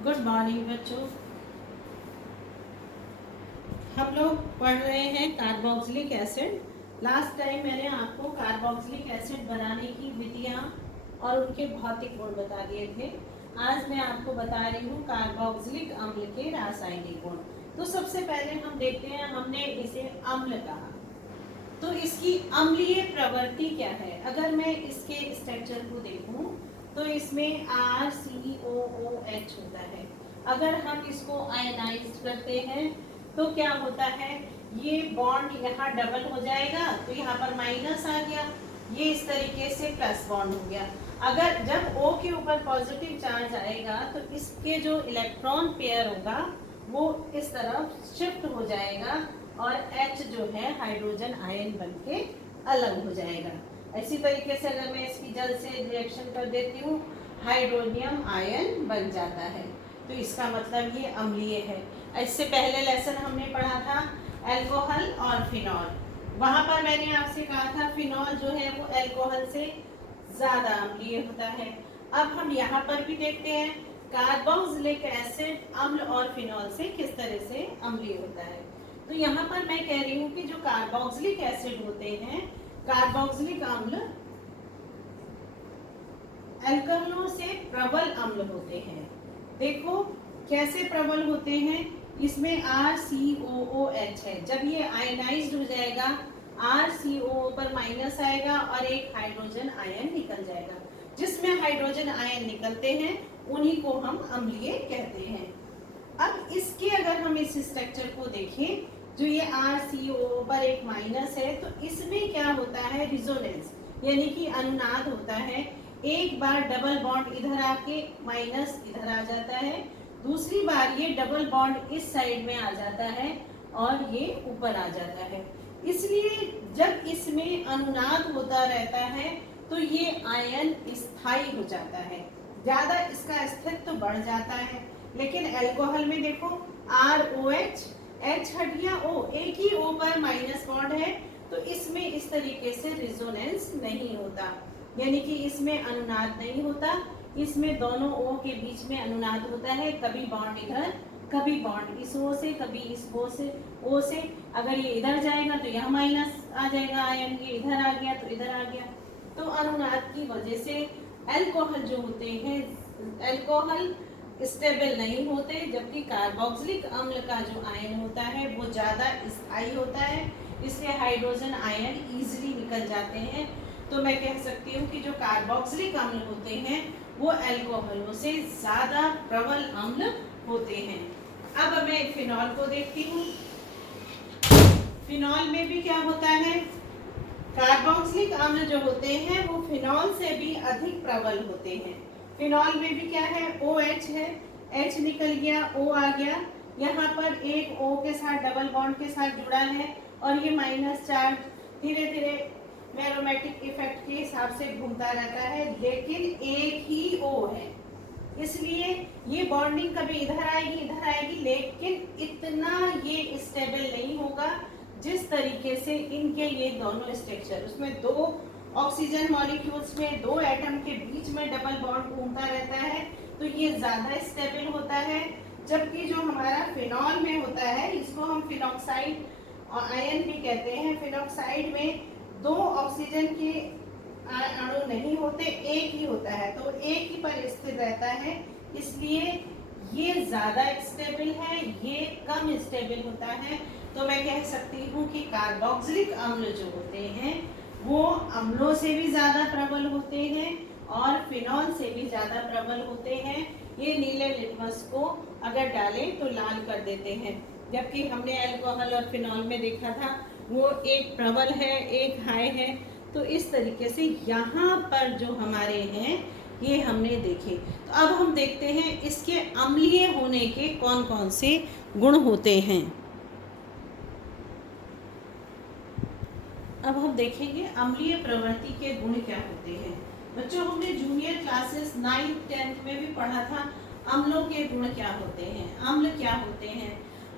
Good morning बच्चों। हम लोग पढ़ रहे हैं कार्बोक्सिलिक एसिड। लास्ट टाइम मैंने आपको कार्बोक्सिलिक एसिड बनाने की विधियां और उनके भौतिक गुण बता दिए थे। आज मैं आपको बता रही हूँ कार्बोक्सिलिक अम्ल के रासायनिक गुण। तो सबसे पहले हम देखते हैं, हमने इसे अम्ल कहा तो इसकी अम्लीय प्रवृत्ति क्या है। अगर मैं इसके स्ट्रक्चर को देखूं तो इसमें RCOOH होता है। अगर हम इसको आयनाइज करते हैं तो क्या होता है, ये बॉन्ड यहाँ डबल हो जाएगा तो यहाँ पर माइनस आ गया, ये इस तरीके से प्लस बॉन्ड हो गया। अगर जब O के ऊपर पॉजिटिव चार्ज आएगा तो इसके जो इलेक्ट्रॉन पेयर होगा वो इस तरफ शिफ्ट हो जाएगा और H जो है हाइड्रोजन आयन बनके अलग हो जाएगा। इसी तरीके से अगर मैं इसकी जल से रिएक्शन कर देती हूँ, हाइड्रोनियम आयन बन जाता है। तो इसका मतलब ये अम्लीय है। इससे पहले लेसन हमने पढ़ा था अल्कोहल और फिनॉल। वहां पर मैंने आपसे कहा था फिनॉल जो है वो अल्कोहल से ज्यादा अम्लीय होता है। अब हम यहाँ पर भी देखते हैं कार्बोक्सिलिक एसिड अम्ल और फिनॉल से किस तरह से अम्लीय होता है। तो यहाँ पर मैं कह रही हूँ कि जो कार्बोक्सिलिक एसिड होते हैं, कार्बोक्सिलिक अम्ल अल्कोहलों से प्रबल अम्ल होते हैं। देखो कैसे प्रबल होते हैं, इसमें RCOOH है। जब ये आयनाइज्ड हो जाएगा RCOO पर माइनस आएगा और एक हाइड्रोजन आयन निकल जाएगा। जिसमें हाइड्रोजन आयन निकलते हैं उन्हीं को हम अम्लीय कहते हैं। अब इसके अगर हम इस स्ट्रक्चर को देखें, जो ये RCOO पर एक माइनस है तो इसमें क्या होता है, रिजोनेंस यानी कि अनुनाद होता है। एक बार डबल बॉन्ड इधर आके माइनस इधर आ जाता है, दूसरी बार ये डबल बॉन्ड इस साइड में आ जाता है और ये ऊपर आ जाता है। इसलिए जब इसमें अनुनाद होता रहता है तो ये आयन स्थायी हो जाता है, ज्यादा इसका अस्तित्व बढ़ जाता है। लेकिन अल्कोहल में देखो ROH, H हट गया O, एक ही O पर माइनस बॉन्ड है तो इसमें इस तरीके से रिजोनेंस नहीं होता, यानी कि इसमें अनुनाद नहीं होता। इसमें दोनों O के बीच में अनुनाद होता है, कभी बॉन्ड इधर कभी बॉन्ड इस O से कभी इस O से। अगर ये इधर जाएगा तो यहाँ माइनस आ जाएगा आयन, ये इधर आ गया तो इधर आ गया। तो अनुनाद की वजह से अल्कोहल जो होते हैं, अल्कोहल स्टेबल नहीं होते, जबकि कार्बोक्सिलिक अम्ल का जो आयन होता है वो ज़्यादा स्थायी होता है, इसलिए हाइड्रोजन आयन इजीली निकल जाते हैं। तो मैं कह सकती हूँ कि जो कार्बोक्सिलिक अम्ल होते हैं वो अल्कोहलों से ज़्यादा प्रबल अम्ल होते हैं। अब मैं फिनॉल को देखती हूँ। फिनॉल में भी क्या होता है, कार्बोक्सिलिक अम्ल जो होते हैं वो फिनॉल से भी अधिक प्रबल होते हैं। फिनॉल में भी क्या है, OH है, H निकल गया O आ गया, यहाँ पर एक O के साथ डबल बॉन्ड के साथ जुड़ा है और ये माइनस चार्ज धीरे धीरे एरोमेटिक इफेक्ट के हिसाब से घूमता रहता है, लेकिन एक ही O है, इसलिए ये बॉन्डिंग कभी इधर आएगी, लेकिन इतना ये स्टेबल नहीं होगा जिस तरीके से इनके ये दोनों स्ट्रक्चर, उसमें दो ऑक्सीजन मॉलिक्यूल्स में दो एटम के बीच में डबल बॉन्ड घूमता रहता है तो ये ज्यादा स्टेबल होता है। जबकि जो हमारा फिनॉल में होता है, इसको हम फिनॉक्साइड आयन भी कहते हैं, फिनॉक्साइड में दो ऑक्सीजन के अणु नहीं होते, एक ही होता है, तो एक ही पर स्थिर रहता है, इसलिए ये ज्यादा स्टेबल है, ये कम स्टेबल होता है। तो मैं कह सकती हूँ कि कार्बोक्सिलिक अम्ल जो होते हैं वो अम्लों से भी ज्यादा प्रबल होते हैं और फिनॉल से भी ज्यादा प्रबल होते हैं। ये नीले लिटमस को अगर डालें तो लाल कर देते हैं, जबकि हमने अल्कोहल और फिनॉल में देखा था वो एक प्रबल है एक हाई है। तो इस तरीके से यहाँ पर जो हमारे हैं ये हमने देखे। तो अब हम देखते हैं इसके अम्लीय होने के कौन कौन से गुण होते हैं। अब हम देखेंगे अम्लीय प्रवृत्ति के गुण क्या होते हैं। बच्चों हमने जूनियर क्लासेस 9th 10th में भी पढ़ा था अम्लों के गुण क्या होते हैं। अम्ल क्या होते हैं,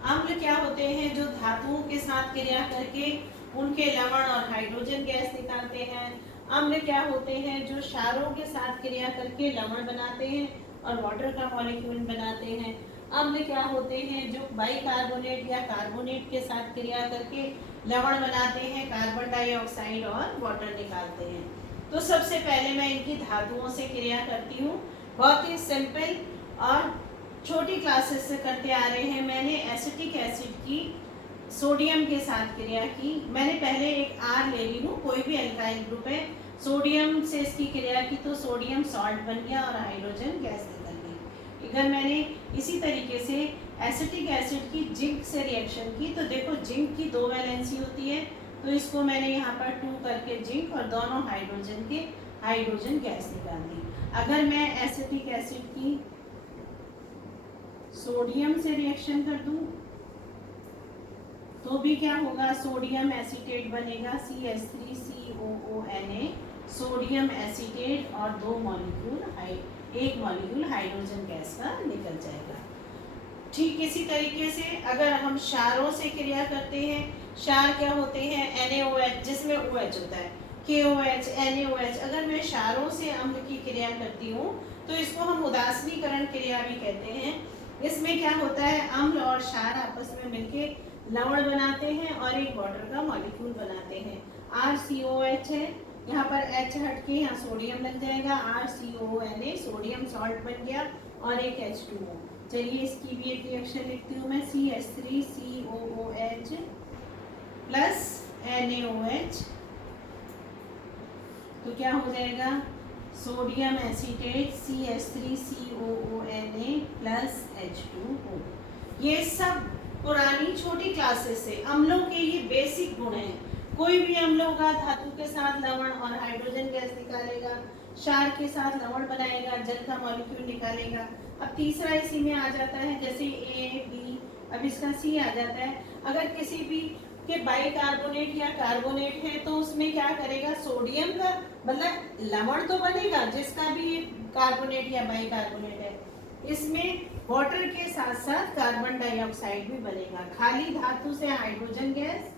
अम्ल क्या होते हैं, जो धातुओं के साथ क्रिया करके उनके लवण और हाइड्रोजन गैस निकालते हैं। अम्ल क्या होते हैं, जो क्षारों के साथ क्रिया करके लवण बनाते हैं और वाटर का मॉलिक्यूल बनाते हैं। अम्ल क्या होते हैं? जो बाइकार्बोनेट या कार्बोनेट के साथ क्रिया करके लवण बनाते हैं, कार्बन डाइऑक्साइड और वाटर निकालते हैं। तो सबसे पहले मैं इनकी धातुओं से क्रिया करती हूँ। बहुत ही सिंपल और छोटी क्लासेस से करते आ रहे हैं। मैंने एसिटिक एसिड की सोडियम के साथ क्रिया की। मैंने पहले एक R ले ली हूँ, कोई भी अल्काइल ग्रुप है। सोडियम से इसकी क्रिया की तो सोडियम सॉल्ट बन गया और हाइड्रोजन गैस निकल गई। अगर मैंने इसी तरीके से एसिटिक एसिड की जिंक से रिएक्शन की तो देखो जिंक की 2 वैलेंसी होती है, तो इसको मैंने यहाँ पर 2 करके जिंक और दोनों हाइड्रोजन के हाइड्रोजन गैस निकाल दी। अगर मैं एसिटिक एसिड की सोडियम से रिएक्शन कर दूं तो भी क्या होगा? सोडियम एसीटेट बनेगा CH3COONA, सोडियम एसीटेट, और 2 मॉलिक्यूल एक मॉलिक्यूल हाइड्रोजन गैस का निकल जाएगा। ठीक इसी तरीके से अगर हम क्षारों से क्रिया करते हैं, क्षार क्या होते हैं? NaOH, जिसमें OH होता है, KOH, NaOH। अगर मैं क्षारों से अम्ल की क्रिया करती हूँ तो इसको हम उदासीनीकरण क्रिया भी कहते हैं। इसमें क्या होता है? अम्ल और क्षार आपस में मिलके लवण बनाते हैं और एक वाटर का मॉलिक्यूल बनाते हैं। RCOH है, यहाँ पर H हट के यहाँ सोडियम लग जाएगा, RCONA, सोडियम सॉल्ट बन गया, और एक H2O। चलिए इसकी भी एक रिएक्शन लिखती हूँ मैं, CH3COOH प्लस NaOH, तो क्या हो जाएगा? Sodium acetate CH3COONA plus H2O। ये सब पुरानी छोटी क्लासेस से अम्लों के ये बेसिक गुण हैं। कोई भी अम्ल होगा धातु के साथ लवण और हाइड्रोजन गैस निकालेगा, क्षार के साथ लवण बनाएगा, जल का मॉलिक्यूल निकालेगा। अब तीसरा इसी में आ जाता है, जैसे A, B, अब इसका C आ जाता है। अगर किसी भी के बाइकार्बोनेट या कार्बोनेट है तो उसमें क्या करेगा? सोडियम का मतलब लवण तो बनेगा जिसका भी कार्बोनेट या बाइकार्बोनेट है, इसमें वाटर के साथ साथ कार्बन डाइऑक्साइड भी बनेगा। खाली धातु से हाइड्रोजन गैस,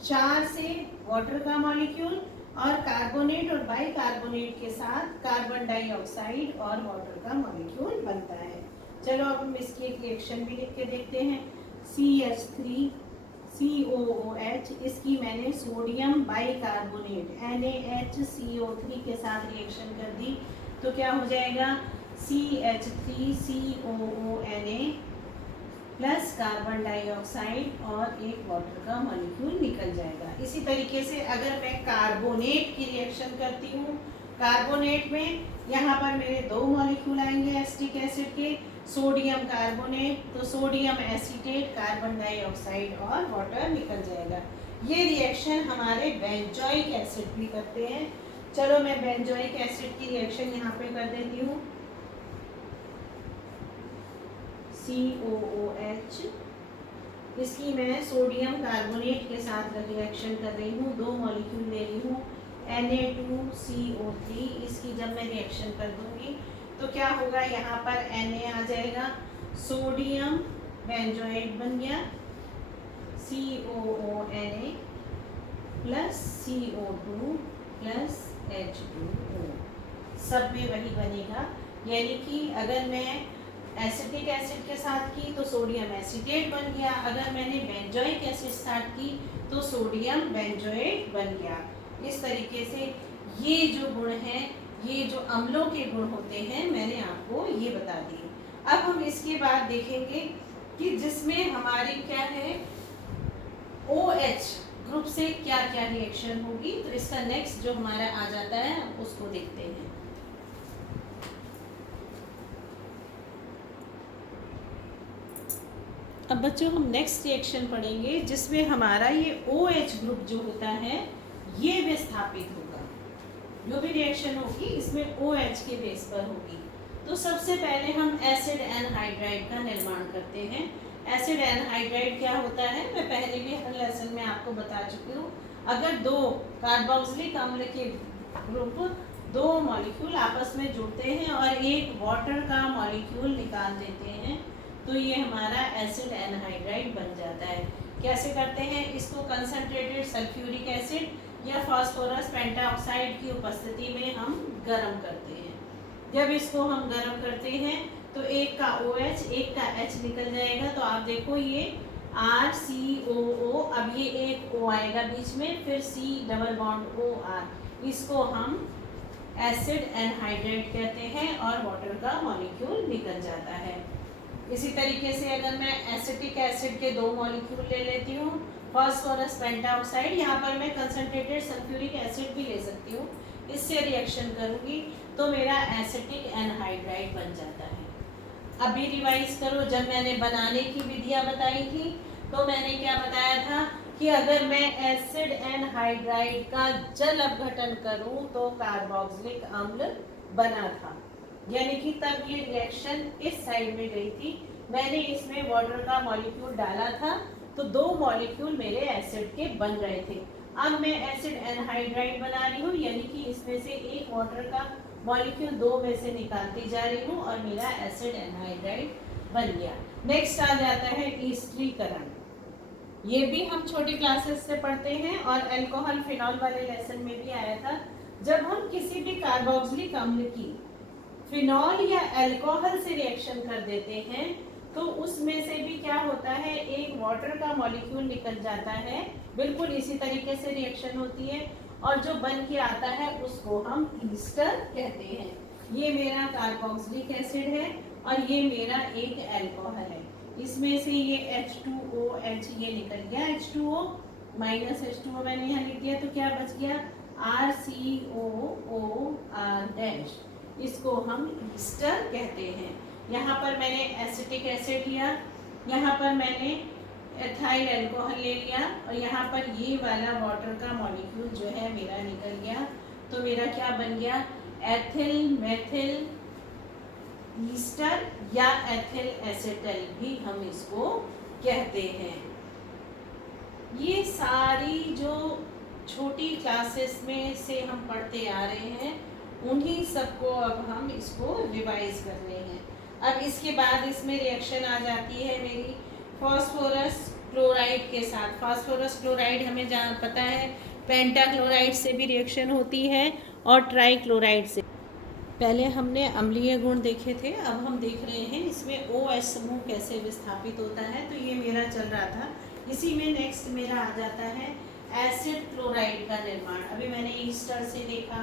क्षार से वाटर का मॉलिक्यूल, और कार्बोनेट और बाइकार्बोनेट के साथ कार्बन डाइऑक्साइड और वाटर का मॉलिक्यूल बनता है। चलो अब हम इसकी एक रिएक्शन भी लिख के देखते हैं। CH3COOH, इसकी मैंने सोडियम बाइकार्बोनेट NaHCO3 के साथ रिएक्शन कर दी तो क्या हो जाएगा? CH3COONA प्लस कार्बन डाइऑक्साइड और एक वाटर का मॉलिक्यूल निकल जाएगा। इसी तरीके से अगर मैं कार्बोनेट की रिएक्शन करती हूँ, कार्बोनेट में यहाँ पर मेरे 2 मॉलिक्यूल आएंगे एसिटिक एसिड के, सोडियम कार्बोनेट, तो सोडियम एसीटेट, कार्बन डाइऑक्साइड और वाटर निकल जाएगा। ये रिएक्शन हमारे बेंजोइक एसिड भी करते हैं। चलो मैं बेंजोइक एसिड की रिएक्शन यहाँ पे कर देती हूँ। COOH, इसकी मैं सोडियम कार्बोनेट के साथ रिएक्शन कर रही हूँ, 2 मॉलिक्यूल ले रही हूँ Na2CO3। इसकी जब मैं रिएक्शन कर दूंगी तो क्या होगा? यहाँ पर Na आ जाएगा, सोडियम बेंजोएट बन गया, COONA plus CO2 plus H2O, सब में वही बनेगा। यानी कि अगर मैं एसिटिक एसिड के साथ की तो सोडियम एसीटेट बन गया, अगर मैंने बेंजोइक एसिड साथ की तो सोडियम बेंजोएट बन गया। इस तरीके से ये जो गुण हैं, ये जो अम्लों के गुण होते हैं, मैंने आपको ये बता दिए। अब हम इसके बाद देखेंगे कि जिसमें हमारी क्या है, OH ग्रुप से क्या क्या रिएक्शन होगी। तो इसका नेक्स्ट जो हमारा आ जाता है उसको देखते हैं। अब बच्चों हम नेक्स्ट रिएक्शन पढ़ेंगे जिसमें हमारा ये OH ग्रुप जो होता है ये विस्थापित होगा। जो भी रिएक्शन होगी इसमें OH के बेस पर होगी। तो सबसे पहले हम एसिड एनहाइड्राइड का निर्माण करते हैं। एसिड एनहाइड्राइड क्या होता है मैं पहले भी हर लेसन में आपको बता चुकी हूँ। अगर 2 कार्बोक्सिलिक अम्ल के ग्रुप 2 मॉलिक्यूल आपस में जुड़ते हैं और एक वाटर का मॉलिक्यूल निकाल देते हैं तो ये हमारा एसिड एनहाइड्राइड बन जाता है। कैसे करते हैं इसको? कंसंट्रेटेड सल्फ्यूरिक एसिड या फास्फोरस पेंटाऑक्साइड की उपस्थिति में हम गर्म करते हैं। जब इसको हम गर्म करते हैं तो एक का OH एक का H निकल जाएगा। तो आप देखो ये RCOO, अब ये एक O आएगा बीच में, फिर C डबल बॉन्ड OR, इसको हम एसिड एनहाइड्रेट कहते हैं और वाटर का मॉलिक्यूल निकल जाता है। इसी तरीके से अगर मैं एसिटिक एसिड के 2 मॉलिक्यूल ले लेती हूँ, फास्फोरस पेंटाऑक्साइड, यहाँ पर मैं कंसंट्रेटेड सल्फ्यूरिक एसिड भी ले सकती हूँ, इससे रिएक्शन करूँगी तो मेरा एसिटिक एनहाइड्राइड बन जाता है। अभी रिवाइज करो, जब मैंने बनाने की विधियाँ बताई थी तो मैंने क्या बताया था कि अगर मैं एसिड एनहाइड्राइड का जल अपघटन करूँ तो कार्बोक्सिलिक अम्ल बना था, यानी कि तब ये रिएक्शन इस साइड में गई थी, मैंने इसमें वाटर का मॉलिक्यूल डाला था तो 2 मॉलिक्यूल मेरे एसिड के बन रहे थे। अब मैं एसिड एनहाइड्राइड बना रही हूँ, यानी कि इसमें से एक वाटर का मॉलिक्यूल 2 में से निकालती जा रही हूँ और मेरा एसिड एनहाइड्राइड बन गया। नेक्स्ट आ जाता है ईस्टरीकरण। ये भी हम छोटी क्लासेस से पढ़ते हैं और अल्कोहल फिनॉल वाले लेसन में भी आया था। जब हम किसी भी कार्बोक्सिलिक अम्ल की फिनॉल या अल्कोहल से रिएक्शन कर देते हैं तो उसमें से भी क्या होता है, एक वाटर का मॉलिक्यूल निकल जाता है, बिल्कुल इसी तरीके से रिएक्शन होती है और जो बन के आता है उसको हम ईस्टर कहते हैं। ये मेरा कार्बोक्सिलिक एसिड है और ये मेरा एक अल्कोहल है, इसमें से ये H2OH ये निकल गया, H2O माइनस H2O मैंने यहाँ लिख दिया, तो क्या बच गया RCOOR डैश, इसको हम ईस्टर कहते हैं। यहाँ पर मैंने एसिटिक एसिड लिया, यहाँ पर मैंने एथाइल अल्कोहल ले लिया और यहाँ पर ये वाला वाटर का मॉलिक्यूल जो है मेरा निकल गया, तो मेरा क्या बन गया, एथिल मेथिल ईस्टर या एथिल एसिटल भी हम इसको कहते हैं। ये सारी जो छोटी क्लासेस में से हम पढ़ते आ रहे हैं उन्हीं सबको अब हम इसको रिवाइज कर रहे हैं। अब इसके बाद इसमें रिएक्शन आ जाती है मेरी फास्फोरस क्लोराइड के साथ। फास्फोरस क्लोराइड हमें जान पता है पेंटाक्लोराइड से भी रिएक्शन होती है और ट्राइक्लोराइड से। पहले हमने अम्लीय गुण देखे थे, अब हम देख रहे हैं इसमें OH समूह कैसे विस्थापित होता है। तो ये मेरा चल रहा था, इसी में नेक्स्ट मेरा आ जाता है एसिड क्लोराइड का निर्माण। अभी मैंने ईस्टर से देखा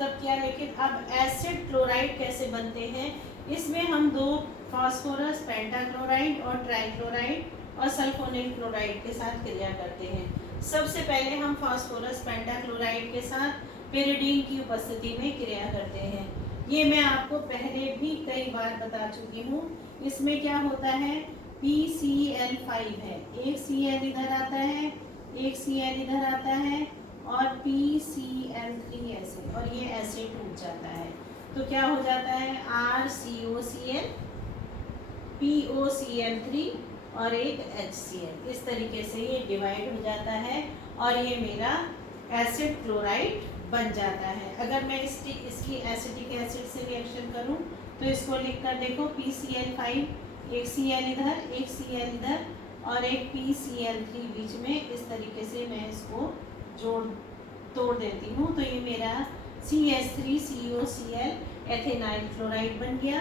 तब क्या, लेकिन अब एसिड क्लोराइड कैसे बनते हैं, इसमें हम 2 फास्फोरस पेंटाक्लोराइड और ट्राइक्लोराइड और सल्फोनिल क्लोराइड के साथ क्रिया करते हैं। सबसे पहले हम फास्फोरस पेंटाक्लोराइड के साथ पिरिडीन की उपस्थिति में क्रिया करते हैं। ये मैं आपको पहले भी कई बार बता चुकी हूँ। इसमें क्या होता है, PCl5 है, एक Cl इधर आता है, एक Cl इधर आता है और PCl3 ऐसे, और ये ऐसे टूट जाता है तो क्या हो जाता है RCOCl, POCl3 और एक HCl, इस तरीके से ये डिवाइड हो जाता है और ये मेरा एसिड क्लोराइड बन जाता है। अगर मैं इसकी एसिटिक एसिड से रिएक्शन करूं तो इसको लिख कर देखो, PCl5, एक Cl इधर, एक Cl इधर और एक PCl3 बीच में, इस तरीके से मैं इसको तोड़ देती हूँ तो ये मेरा CH3COCl एथेनाइल क्लोराइड बन गया,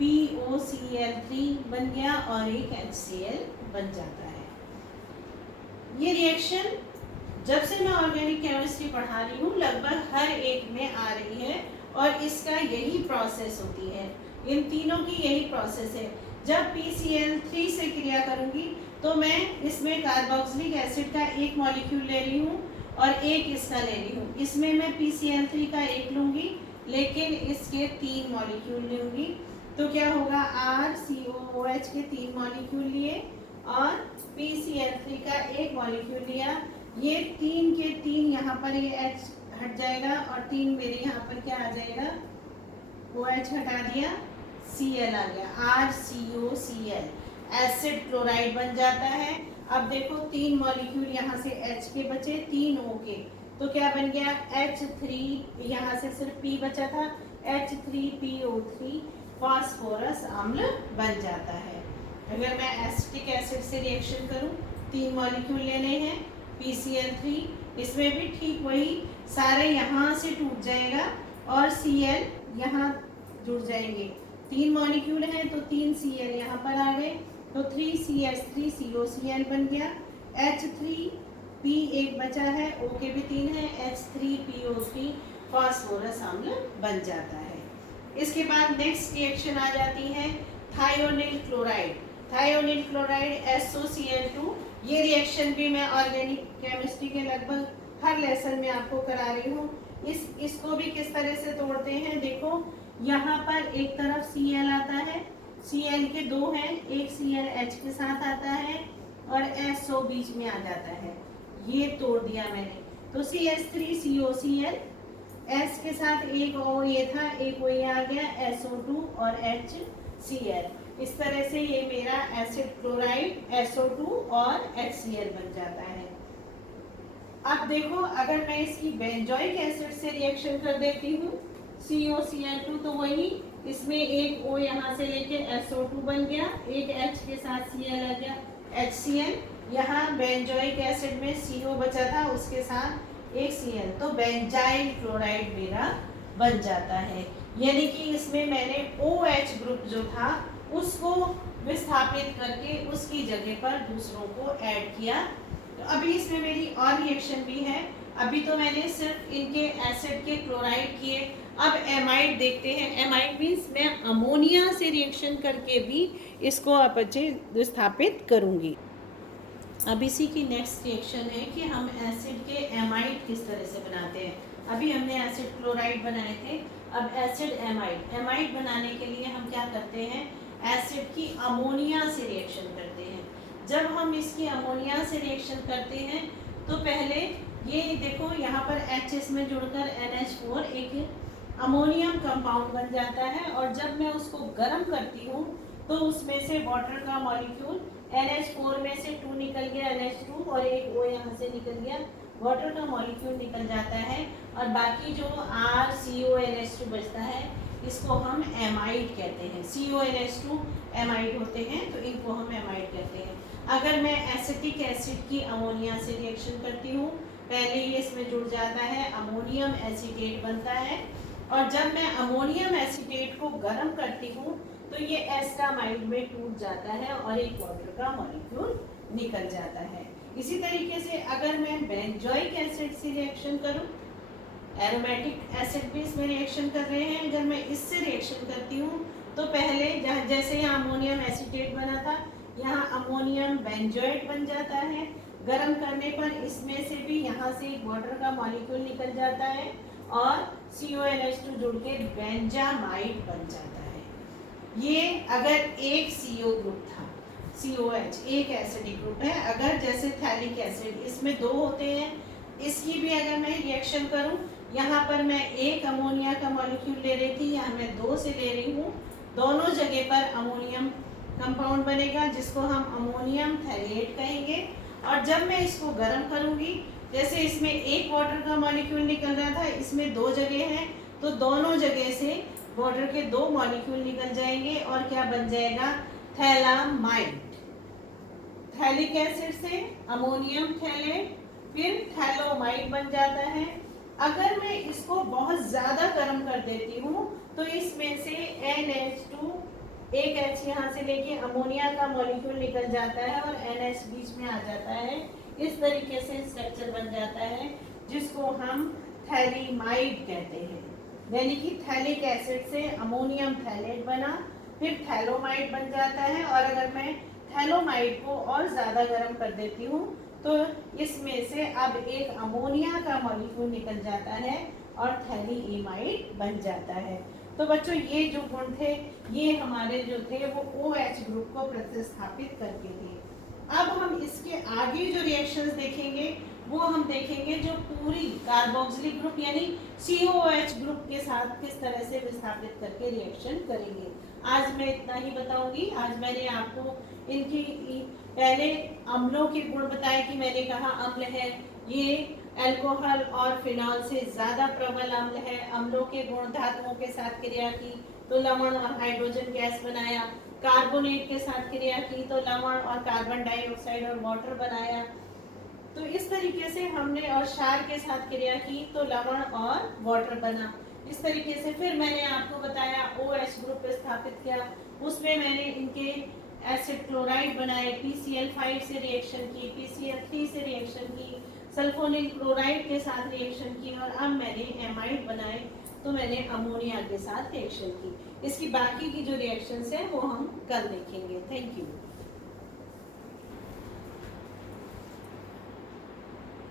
POCl3 बन गया और एक HCl बन जाता है। ये रिएक्शन जब से मैं ऑर्गेनिक केमिस्ट्री पढ़ा रही हूँ लगभग हर एक में आ रही है और इसका यही प्रोसेस होती है, इन तीनों की यही प्रोसेस है। जब PCl3 से क्रिया करूँगी तो मैं इसमें कार्बोक्सिलिक एसिड का एक मॉलिक्यूल ले रही हूँ और एक इसका ले रही हूँ। इसमें मैं PCl3 का एक लूँगी लेकिन इसके 3 मॉलिक्यूल लूँगी, तो क्या होगा RCOOH के 3 मॉलिक्यूल लिए और PCl3 का एक मॉलिक्यूल लिया, ये 3 के 3 यहाँ पर ये H हट जाएगा और 3 मेरे यहाँ पर क्या आ जाएगा, OH हटा दिया, Cl आ गया, RCOCl एसिड क्लोराइड बन जाता है। अब देखो 3 मॉलिक्यूल यहाँ से H के बचे, 3 O के, तो क्या बन गया H3, यहाँ से सिर्फ P बचा था, H3PO3 फास्फोरस अम्ल बन जाता है। अगर मैं एसिटिक एसिड से रिएक्शन करूँ, 3 मॉलिक्यूल लेने हैं, PCl3, इसमें भी ठीक वही, सारे यहाँ से टूट जाएगा और Cl यहाँ जुड़ जाएंगे। 3 मॉलिक्यूल हैं तो 3 Cl यहाँ पर आ गए, तो 3CH3COCl बन गया। H3P एक बचा है, O के भी 3 है, H3PO3 फास्फोरस अम्ल बन जाता है। इसके बाद नेक्स्ट रिएक्शन आ जाती है thionyl chloride. Thionyl chloride SOCl2। ये रिएक्शन भी मैं ऑर्गेनिक केमिस्ट्री के लगभग हर लेसन में आपको करा रही हूँ। इसको भी किस तरह से तोड़ते हैं, देखो यहाँ पर एक तरफ Cl आता है, Cl के 2 हैं, एक Cl H के साथ आता है और SO बीच में आ जाता है, ये तोड़ दिया मैंने। तो CH3COCl, S के साथ एक O ये था, एक O ये आ गया, SO2 और HCl। इस तरह से ये मेरा एसिड क्लोराइड SO2 और HCl बन जाता है। अब देखो अगर मैं इसकी बेंजोइक एसिड से रिएक्शन कर देती हूँ COCl2, तो वही इसमें एक O यहाँ से लेके SO2 बन गया, एक H के साथ Cl आ गया HCl। यहाँ बेंजोइक एसिड में CO बचा था, उसके साथ एक Cl, तो बेंजाइल क्लोराइड मेरा बन जाता है। यानी कि इसमें मैंने OH ग्रुप जो था उसको विस्थापित करके उसकी जगह पर दूसरों को ऐड किया। तो अभी इसमें मेरी और रिएक्शन भी है। अभी तो मैंने सिर्फ इनके एसिड के क्लोराइड किए, अब एमाइड देखते हैं। एमाइड मीन्स मैं अमोनिया से रिएक्शन करके भी इसको अपचे विस्थापित करूंगी। अब इसी की नेक्स्ट रिएक्शन है कि हम एसिड के एमाइड किस तरह से बनाते हैं। अभी हमने एसिड क्लोराइड बनाए थे, अब एसिड एमाइड। एमाइड बनाने के लिए हम क्या करते हैं, एसिड की अमोनिया से रिएक्शन करते हैं। जब हम इसकी अमोनिया से रिएक्शन करते हैं तो पहले ये देखो यहाँ पर H इसमें जुड़कर NH4 एक अमोनियम कंपाउंड बन जाता है, और जब मैं उसको गर्म करती हूँ तो उसमें से वाटर का मॉलिक्यूल NH4 में से 2 निकल गया, NH2, और एक O यहाँ से निकल गया, वाटर का मॉलिक्यूल निकल जाता है, और बाकी जो RCONH2 बचता है इसको हम एमाइड कहते हैं। CONH2 एमाइड होते हैं, तो इनको हम एमाइड कहते हैं। अगर मैं एसिटिक एसिड की अमोनिया से रिएक्शन करती हूँ, पहले ये इसमें जुड़ जाता है, अमोनियम एसीटेट बनता है, और जब मैं अमोनियम एसीटेट को गर्म करती हूँ तो ये एस्टामाइड में टूट जाता है और एक वाटर का मॉलिक्यूल निकल जाता है। इसी तरीके से अगर मैं बेंजोइक एसिड से रिएक्शन करूँ, एरोमेटिक एसिड भी इसमें रिएक्शन कर रहे हैं, अगर मैं इससे रिएक्शन करती हूँ तो पहले जैसे यहाँ अमोनियम एसीटेट बना था, यहाँ अमोनियम बेंजोएट बन जाता है। गर्म करने पर इसमें से भी यहाँ से एक वाटर का मॉलिक्यूल निकल जाता है और CONH2 जुड़ के बेंजामाइड बन जाता है। ये अगर एक CO ग्रुप था, COH एक एसिडिक ग्रुप है। अगर जैसे थैलिक एसिड, इसमें 2 होते हैं, इसकी भी अगर मैं रिएक्शन करूं, यहाँ पर मैं एक अमोनिया का मॉलिक्यूल ले रही थी, यहाँ मैं 2 से ले रही हूँ, दोनों जगह पर अमोनियम कंपाउंड बनेगा जिसको हम अमोनियम थैलेट कहेंगे। और जब मैं इसको गर्म करूंगी, जैसे इसमें एक वाटर का मॉलिक्यूल निकल रहा था, इसमें 2 जगह हैं, तो दोनों जगह से वाटर के 2 मॉलिक्यूल निकल जाएंगे और क्या बन जाएगा, थैलामाइड। थैलिक एसिड से अमोनियम थैलेट, फिर थैलोमाइड बन जाता है। अगर मैं इसको बहुत ज़्यादा गर्म कर देती हूँ तो इसमें से NH2 एक H यहाँ से लेके अमोनिया का मॉलिक्यूल निकल जाता है और NH बीच में आ जाता है। इस तरीके से स्ट्रक्चर बन जाता है जिसको हम थैलीमाइड कहते हैं। यानी कि थैलिक एसिड से अमोनियम थैलेट बना, फिर थैलोमाइड बन जाता है। और अगर मैं थैलोमाइड को और ज़्यादा गर्म कर देती हूँ तो इसमें से अब एक अमोनिया का मॉलिक्यूल निकल जाता है और थैलीइमाइड बन जाता है। तो बच्चों ये जो गुण थे, ये हमारे जो थे वो OH ग्रुप को प्रतिस्थापित करके थे। अब हम इसके आगे जो रिएक्शंस देखेंगे वो हम देखेंगे जो पूरी कार्बोक्सिलिक ग्रुप यानी COOH ग्रुप के साथ किस तरह से विस्थापित करके रिएक्शन करेंगे। आज मैं इतना ही बताऊंगी। आज मैंने आपको इनकी पहले अम्लों के गुण बताए कि मैंने कहा अम्ल है, ये अल्कोहल और फिनॉल से ज़्यादा प्रबल अम्ल है। अम्लों के गुण, धातुओं के साथ क्रिया की तो लवण और हाइड्रोजन गैस बनाया, कार्बोनेट के साथ क्रिया की तो लवण और कार्बन डाइऑक्साइड और वाटर बनाया। तो इस तरीके से हमने, और क्षार के साथ क्रिया की तो लवण और वाटर बना। इस तरीके से फिर मैंने आपको बताया OH ग्रुप स्थापित किया, उसमें मैंने इनके एसिड क्लोराइड बनाए, PCl5 से रिएक्शन की, PCl3 से रिएक्शन की, सल्फोनिल क्लोराइड के साथ रिएक्शन की, और अब मैंने एमाइड बनाए, तो मैंने अमोनिया के साथ रिएक्शन की। इसकी बाकी की जो रिएक्शंस है वो हम कल देखेंगे। Thank you.